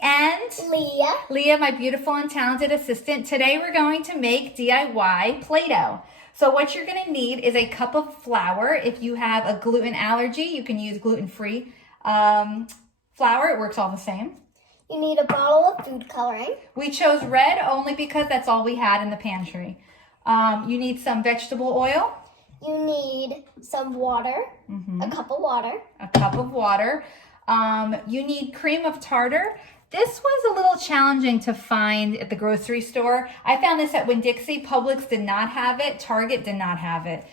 and Leah. Leah, my beautiful and talented assistant. Today we're going to make DIY Play-doh. So what you're going to need is a cup of flour. If you have a gluten allergy, you can use gluten-free flour. It works all the same. You need a bottle of food coloring. We chose red only because that's all we had in the pantry. You need some vegetable oil. You need some water, a cup of water. A cup of water. You need cream of tartar. This was a little challenging to find at the grocery store. I found this at Winn-Dixie. Publix did not have it. Target did not have it.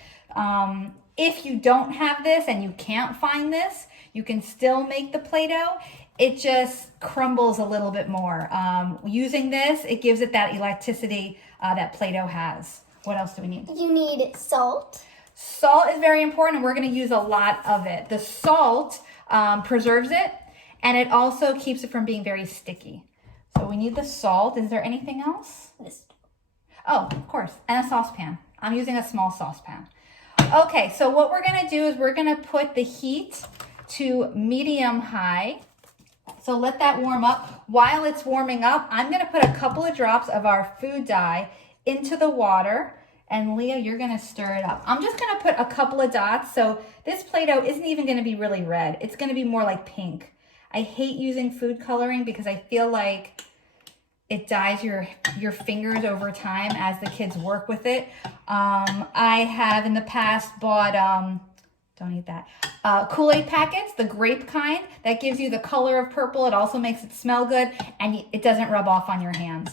If you don't have this and you can't find this, you can still make the Play-Doh. It just crumbles a little bit more. Using this, it gives it that elasticity that Play-Doh has. What else do we need? You need salt. Salt is very important, and we're going to use a lot of it. The salt preserves it, and it also keeps it from being very sticky. So we need the salt. Is there anything else? This. Oh, of course, and a saucepan. I'm using a small saucepan. Okay, so what we're going to do is we're going to put the heat to medium high. So let that warm up. While it's warming up, I'm going to put a couple of drops of our food dye into the water. And Leah, you're going to stir it up. I'm just going to put a couple of dots. So this Play-Doh isn't even going to be really red. It's going to be more like pink. I hate using food coloring because I feel like it dyes your fingers over time as the kids work with it. I have in the past bought, don't eat that, Kool-Aid packets, the grape kind. That gives you the color of purple. It also makes it smell good, and it doesn't rub off on your hands.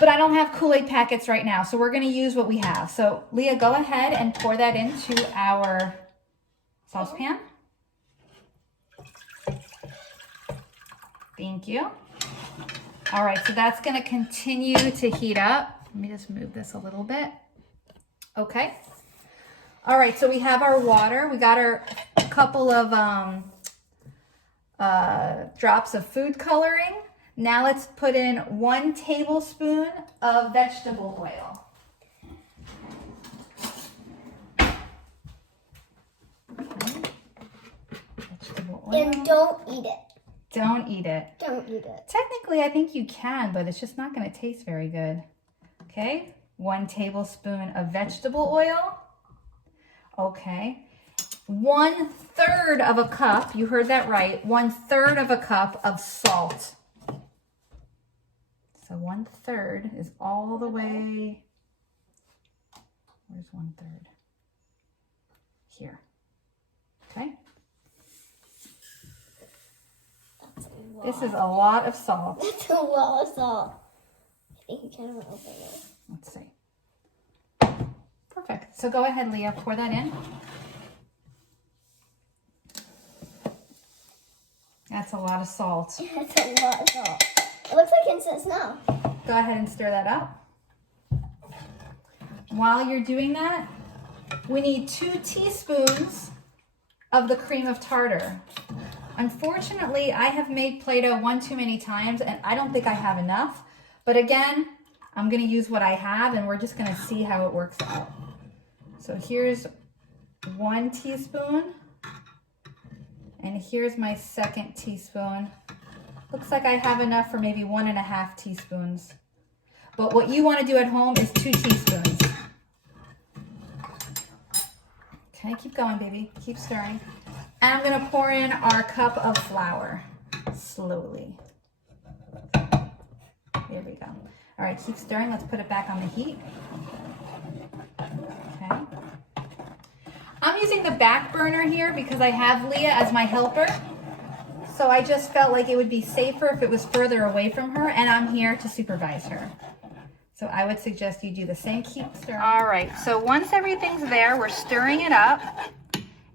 But I don't have Kool-Aid packets right now, so we're going to use what we have. So, Leah, go ahead and pour that into our saucepan. Thank you. All right, so that's going to continue to heat up. Let me just move this a little bit. Okay. All right, so we have our water. We got our couple of drops of food coloring. Now let's put in 1 tablespoon of vegetable oil. Okay. Vegetable oil. And don't eat it. Don't eat it. Don't eat it. Technically, I think you can, but it's just not going to taste very good. Okay, 1 tablespoon of vegetable oil. Okay, 1/3 of a cup, you heard that right, 1/3 of a cup of salt. So 1/3 is all the way, where's 1/3? Here, okay? This is a lot of salt. That's a lot of salt. I think you kind of open it. Let's see. Perfect. So go ahead, Leah, pour that in. That's a lot of salt. That's a lot of salt. It looks like instant snow. Go ahead and stir that up. While you're doing that, we need 2 teaspoons of the cream of tartar. Unfortunately, I have made Play-Doh one too many times, and I don't think I have enough. But again, I'm going to use what I have, and we're just going to see how it works out. So here's 1 teaspoon, and here's my 2nd teaspoon. Looks like I have enough for maybe 1.5 teaspoons. But what you want to do at home is 2 teaspoons. Okay, keep going, baby. Keep stirring. And I'm going to pour in our cup of flour slowly. There we go. All right, keep stirring. Let's put it back on the heat. Okay. I'm using the back burner here because I have Leah as my helper. So I just felt like it would be safer if it was further away from her, and I'm here to supervise her. So I would suggest you do the same. Keep stirring. All right, so once everything's there, we're stirring it up.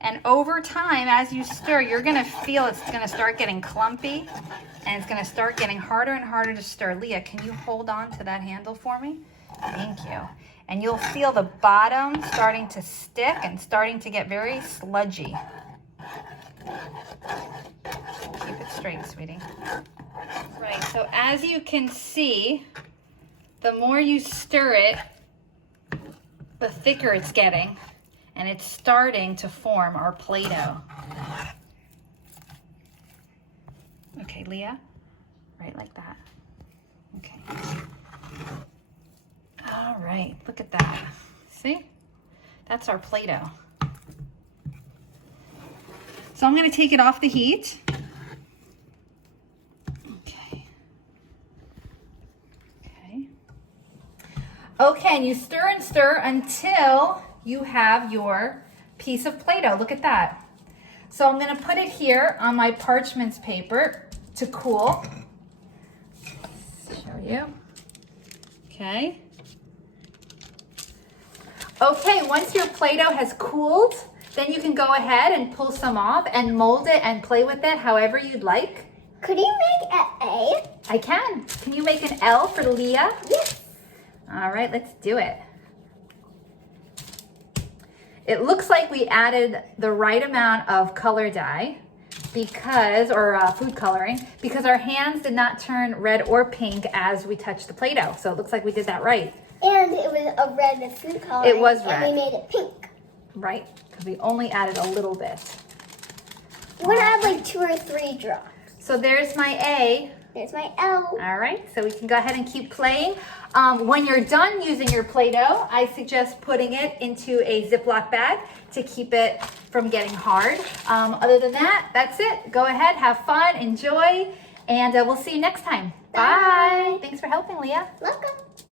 And over time, as you stir, you're going to feel it's going to start getting clumpy, and it's going to start getting harder and harder to stir. Leah, can you hold on to that handle for me? Thank you. And you'll feel the bottom starting to stick and starting to get very sludgy. Keep it straight, sweetie. Right, so as you can see, the more you stir it, the thicker it's getting. And it's starting to form our Play-Doh. Okay, Leah, Right like that. Okay. All right, look at that. See? That's our Play-doh. So I'm going to take it off the heat. Okay. Okay. Okay, and you stir and stir until you have your piece of Play-doh. Look at that. So I'm going to put it here on my parchment paper to cool. Show you. Okay. Okay, once your Play-Doh has cooled, then you can go ahead and pull some off and mold it and play with it however you'd like. Could you make an A? I can. Can you make an L for Leah? Yes. All right, let's do it. It looks like we added the right amount of color dye or food coloring, because our hands did not turn red or pink as we touched the Play-Doh. So it looks like we did that right. And it was a red food color. It was red. And we made it pink. Right, because we only added a little bit. You want to add like 2 or 3 drops. So there's my A. There's my L. All right, so we can go ahead and keep playing. When you're done using your Play-Doh, I suggest putting it into a Ziploc bag to keep it from getting hard. Other than that, that's it. Go ahead, have fun, enjoy, and we'll see you next time. Bye. Thanks for helping, Leah. Welcome.